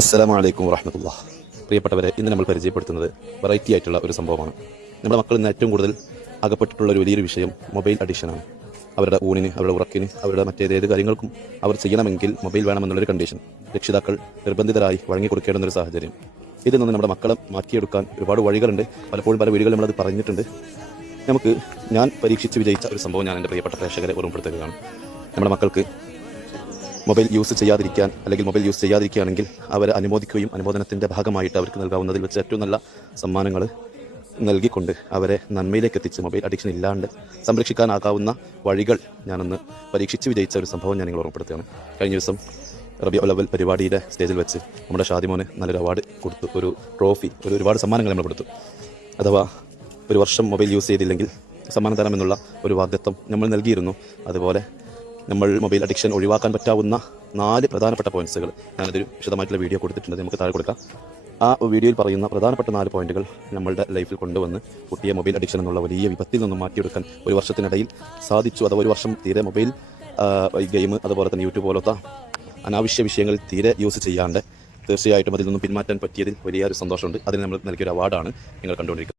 അസ്സലാമു അലൈക്കും വറഹ്മത്തുള്ളാഹി. പ്രിയപ്പെട്ടവരെ, ഇന്ന് നമ്മൾ പരിചയപ്പെടുത്തുന്നത് വെറൈറ്റി ആയിട്ടുള്ള ഒരു സംഭവമാണ്. നമ്മുടെ മക്കൾ ഇന്ന് ഏറ്റവും കൂടുതൽ അകപ്പെട്ടിട്ടുള്ള ഒരു വലിയൊരു വിഷയം മൊബൈൽ അഡിക്ഷനാണ്. അവരുടെ ഊണിന്, അവരുടെ ഉറക്കിന്, അവരുടെ മറ്റേതേത് കാര്യങ്ങൾക്കും അവർ ചെയ്യണമെങ്കിൽ മൊബൈൽ വേണമെന്നുള്ളൊരു കണ്ടീഷൻ രക്ഷിതാക്കൾ നിർബന്ധിതരായി വഴങ്ങിക്കൊടുക്കേണ്ടുന്നൊരു സാഹചര്യം. ഇതിൽ നിന്ന് നമ്മുടെ മക്കളെ മാറ്റിയെടുക്കാൻ ഒരുപാട് വഴികളുണ്ട്. പലപ്പോഴും പല വീടുകളിൽ നമ്മളത് പറഞ്ഞിട്ടുണ്ട്. ഞാൻ പരീക്ഷിച്ച് വിജയിച്ച ഒരു സംഭവം ഞാൻ എൻ്റെ പ്രിയപ്പെട്ട പ്രേക്ഷകരെ ഓർമ്മപ്പെടുത്തുകയാണ്. നമ്മുടെ മക്കൾക്ക് മൊബൈൽ യൂസ് ചെയ്യാതിരിക്കാൻ അല്ലെങ്കിൽ മൊബൈൽ യൂസ് ചെയ്യാതിരിക്കുകയാണെങ്കിൽ അവരെ അനുമോദിക്കുകയും അനുമോദനത്തിൻ്റെ ഭാഗമായിട്ട് അവർക്ക് നൽകാവുന്നതിൽ വെച്ച് ഏറ്റവും നല്ല സമ്മാനങ്ങൾ നൽകിക്കൊണ്ട് അവരെ നന്മയിലേക്ക് എത്തിച്ച് മൊബൈൽ അഡിക്ഷൻ ഇല്ലാണ്ട് സംരക്ഷിക്കാനാകാവുന്ന വഴികൾ ഞാനൊന്ന് പരീക്ഷിച്ച് വിജയിച്ച ഒരു സംഭവം ഞാൻ നിങ്ങൾ ഓർമ്മപ്പെടുത്തുകയാണ്. കഴിഞ്ഞ ദിവസം റബീഉൽ അവ്വൽ പരിപാടിയുടെ സ്റ്റേജിൽ വെച്ച് നമ്മുടെ ഷാദിമോന് നല്ലൊരു അവാർഡ് കൊടുത്തു, ഒരു ട്രോഫി, ഒരുപാട് സമ്മാനങ്ങൾ നമ്മൾ കൊടുത്തു. അഥവാ ഒരു വർഷം മൊബൈൽ യൂസ് ചെയ്തില്ലെങ്കിൽ സമ്മാനം തരാമെന്നുള്ള ഒരു വാഗ്ദത്തം നമ്മൾ നൽകിയിരുന്നു. അതുപോലെ നമ്മൾ മൊബൈൽ അഡിക്ഷൻ ഒഴിവാക്കാൻ പറ്റാവുന്ന 4 പ്രധാനപ്പെട്ട പോയിന്റ്സുകൾ ഞാനതൊരു വിശദമായിട്ടുള്ള വീഡിയോ കൊടുത്തിട്ടുണ്ട്, നമുക്ക് താഴെ കൊടുക്കാം. ആ വീഡിയോയിൽ പറയുന്ന പ്രധാനപ്പെട്ട 4 പോയിന്റുകൾ നമ്മളുടെ ലൈഫിൽ കൊണ്ടുവന്ന് കുട്ടിയെ മൊബൈൽ അഡിക്ഷൻ എന്നുള്ള വലിയ വിപത്തിൽ നിന്നും മാറ്റിയെടുക്കാൻ ഒരു വർഷത്തിനിടയിൽ സാധിച്ചു. അഥവാ ഒരു വർഷം തീരെ മൊബൈൽ ഗെയിം, അതുപോലെ തന്നെ യൂട്യൂബ് പോലത്തെ അനാവശ്യ വിഷയങ്ങൾ തീരെ യൂസ് ചെയ്യാണ്ട് തീർച്ചയായിട്ടും അതിൽ നിന്നും പിന്മാറ്റാൻ പറ്റിയതിൽ വലിയൊരു സന്തോഷമുണ്ട്. അതിന് നമ്മൾ നൽകിയൊരു അവാർഡാണ് നിങ്ങൾ കണ്ടുകൊണ്ടിരിക്കുന്നത്.